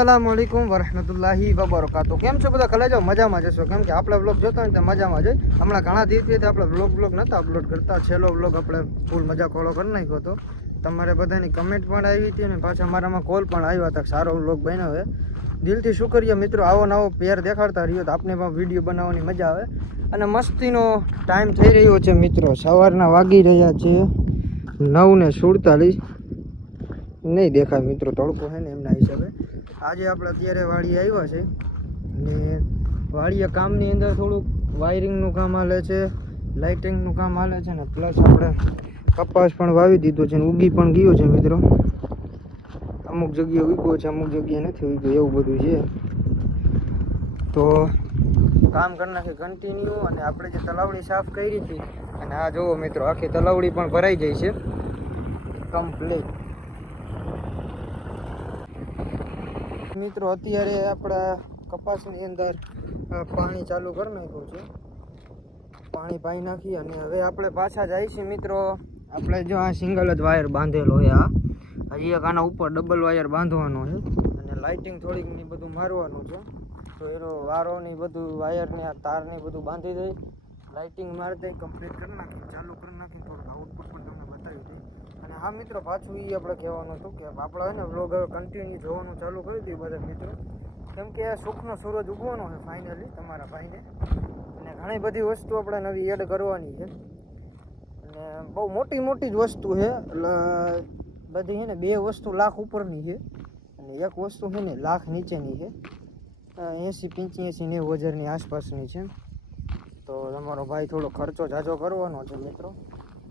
अस्सलामुअलैकुम वरहमतुल्लाहि वबरकातुहू। કેમ છો બધા? ખલા જાઓ, મજામાં જશો. કેમ કે આપણે વ્લોગ જોતા હોય તો મજામાં જ. હમણાં ઘણા દિવસથી આપણે વ્લોગ નહોતા અપલોડ કરતા. છેલ્લો વ્લોગ આપણે ફૂલ મજા ખોળો કરી નાખ્યો હતો. તમારે બધાની કમેન્ટ પણ આવી હતી અને પાછા મારામાં કોલ પણ આવ્યા હતા. સારો વ્લોગ બન્યો છે. દિલથી શુક્રિયા મિત્રો. આવો નવો પેર દેખાડતા રહ્યો તો આપણે પણ વિડીયો બનાવવાની મજા આવે. અને મસ્તીનો ટાઈમ થઈ રહ્યો છે મિત્રો. સવારના વાગી રહ્યા છે 9:47. નહીં દેખાય મિત્રો, તડકો છે ને એમના હિસાબે. આજે આપણે અત્યારે વાડી આવ્યા છે ને વાડીએ કામની અંદર થોડુંક વાયરિંગનું કામ હાલે છે, લાઇટિંગનું કામ હાલે છે ને પ્લસ આપણે કપાસ પણ વાવી દીધો છે ને ઉગી પણ ગયો છે મિત્રો. અમુક જગ્યાએ ઉગ્યો છે, અમુક જગ્યાએ નથી ઉગ્યો, એવું બધું છે. તો કામ કરી નાખી કન્ટિન્યુ. અને આપણે જે તલાવડી સાફ કરી હતી અને આ જુઓ મિત્રો, આખી તલાવડી પણ ભરાઈ જાય છે કમ્પ્લીટ. મિત્રો અત્યારે આપણા કપાસની અંદર પાણી ચાલુ કરી નાખ્યું છે. પાણી પાઈ નાખી અને હવે આપણે પાછા જાય છે મિત્રો. આપણે જો આ સિંગલ જ વાયર બાંધેલો હોય, આ હજી એક આના ઉપર ડબલ વાયર બાંધવાનો છે અને લાઇટિંગ થોડીક ની બધું મારવાનું છે. તો એનો વારો ની બધું વાયરની આ તારની બધું બાંધી દઈ, લાઇટિંગ મારી દઈ, કમ્પ્લીટ કરી નાખી, ચાલુ કરી નાખી. થોડુંક આઉટપુટ પણ તમને બતાવી દઈ. અને હા મિત્રો, પાછું એ આપણે કહેવાનું હતું કે આપણે હોય ને વ્લોગ હવે કન્ટિન્યુ જોવાનું ચાલુ કરી દઈએ બધા મિત્રો. કેમ કે આ સુખનો સૂરજ ઉગવાનો છે ફાઇનલી તમારા ભાઈને. અને ઘણી બધી વસ્તુ આપણે નવી એડ કરવાની છે અને બહુ મોટી મોટી જ વસ્તુ છે. એટલે બધી છે ને 2 વસ્તુ લાખ ઉપરની છે અને એક વસ્તુ છે ને લાખ નીચેની છે. 80-85-90 હજારની આસપાસની છે. તો તમારો ભાઈ થોડો ખર્ચો ઝાઝો કરવાનો છે મિત્રો.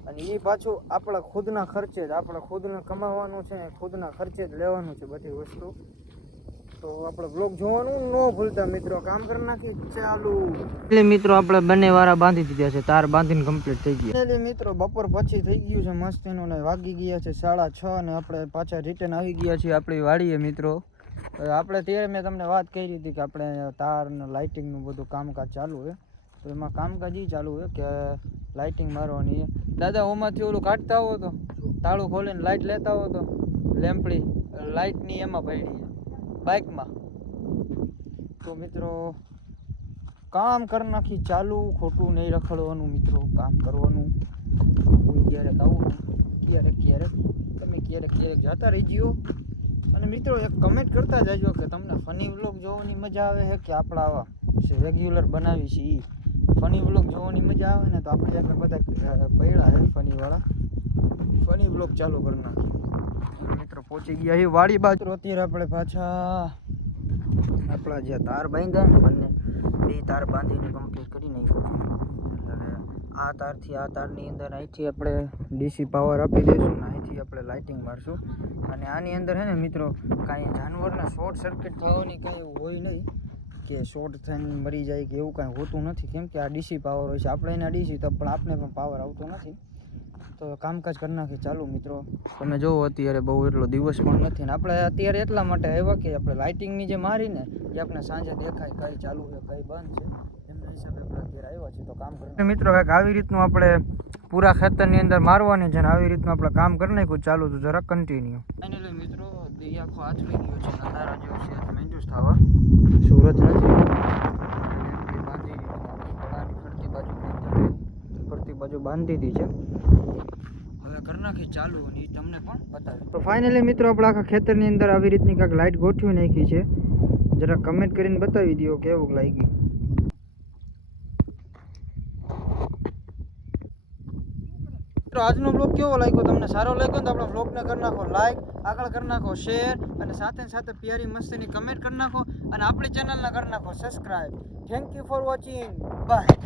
અને એ પાછું આપણા ખુદના ખર્ચે જ, આપણે ખુદને કમાવાનું છે, ખુદના ખર્ચે જ લેવાનું છે બધી વસ્તુ. તો આપણે બ્લોગ જોવાનું ન ભૂલતા મિત્રો. કામ કરી નાખી ચાલુ. એટલે મિત્રો આપણે બંને વારા બાંધી દીધા છે, તાર બાંધીને કમ્પ્લીટ થઈ ગયા. એટલે મિત્રો બપોર પછી થઈ ગયું છે મસ્તીનું ને વાગી ગયા છે 6:30 અને આપણે પાછા રિટર્ન આવી ગયા છીએ આપણી વાડીએ મિત્રો. આપણે ત્યારે મેં તમને વાત કરી હતી કે આપણે તાર ને લાઇટિંગનું બધું કામકાજ ચાલુ છે. તો એમાં કામકાજ એ ચાલુ છે કે લાઇટિંગ મારવાની. દાદા ઓમાંથી ઓલું કાઢતા હો તો તાળું ખોલીને લાઇટ લેતા હો તો લેમ્પડી લાઇટની એમાં પડી છે બાઇકમાં. તો મિત્રો કામ કરી નાખી ચાલુ. ખોટું નહીં રખડવાનું મિત્રો, કામ કરવાનું. હું ક્યારેક આવું, ક્યારેક તમે ક્યારેક જતા રહી ગયો. અને મિત્રો એક કમેન્ટ કરતા જજો કે તમને ફની વ્લોગ જોવાની મજા આવે છે કે આપણા આવા રેગ્યુલર બનાવી છે એ ફની વ્લોગ જોવાની મજા આવે ને. તો આપણે આપણે બધા પડ્યા છે ફની વ્લોગ ચાલુ કરી નાખી મિત્રો. પહોંચી ગયા છે વાડી બાજુ. અત્યારે આપણે પાછા આપણા જે તાર બાંધ્યા ને બંને 2 તાર બાંધીને કમ્પ્લીટ કરી નાખ્યું. એટલે આ તારથી આ તારની અંદર અહીંથી આપણે ડીસી પાવર આપી દઈશું ને અહીંથી આપણે લાઇટિંગ મારશું. અને આની અંદર છે ને મિત્રો કાંઈ જાનવરના શોર્ટ સર્કિટ થવાની કાંઈ હોય નહીં કે શોર્ટ થઈને મરી જાય કે એવું કાંઈ હોતું નથી. કેમ કે આ ડીસી પાવર હોય છે. આપણે એના ડીસી તો પણ આપણે પણ પાવર આવતો નથી. તો કામકાજ કરી નાખી ચાલુ મિત્રો. તમે જોવો અત્યારે બહુ એટલો દિવસ પણ નથી ને આપણે અત્યારે એટલા માટે આવ્યા કે આપણે લાઇટિંગની જે મારીને એ આપણે સાંજે દેખાય કઈ ચાલુ છે કઈ બંધ છે એમના હિસાબે આપણે અત્યારે આવ્યા છીએ. તો કામ કરી મિત્રો કંઈક આવી રીતનું આપણે પૂરા ખેતરની અંદર મારવાની છે ને આવી રીતનું આપણે કામ કરી નાખ્યું ચાલુ. તો જરા કન્ટિન્યુ. ફાઇનલી મિત્રો દી આખો આથમી ગયો છે, અંધારા જેવો છે, મેંજૂસ થવા સુરત નથી બાંધી ફરતી બાજુ બાંધી દીધી છે. હવે કરી નાખી ચાલુ અને તમને પણ બતાવી. તો ફાઇનલી મિત્રો આપણે આખા ખેતરની અંદર આવી રીતની કાંઈક લાઇટ ગોઠવી નાખી છે. જરા કમેન્ટ કરીને બતાવી દો કેવું લાગ્યું. મિત્રો આજનો બ્લોગ કેવો લાગ્યો તમને? સારો લાગ્યો તો આપણા બ્લોગને કરી નાખો લાઈક, આગળ કરી નાખો શેર અને સાથે સાથે પ્યારી મસ્તીની કમેન્ટ કરી નાખો અને આપણી ચેનલને કરી નાખો subscribe. Thank you for watching. By.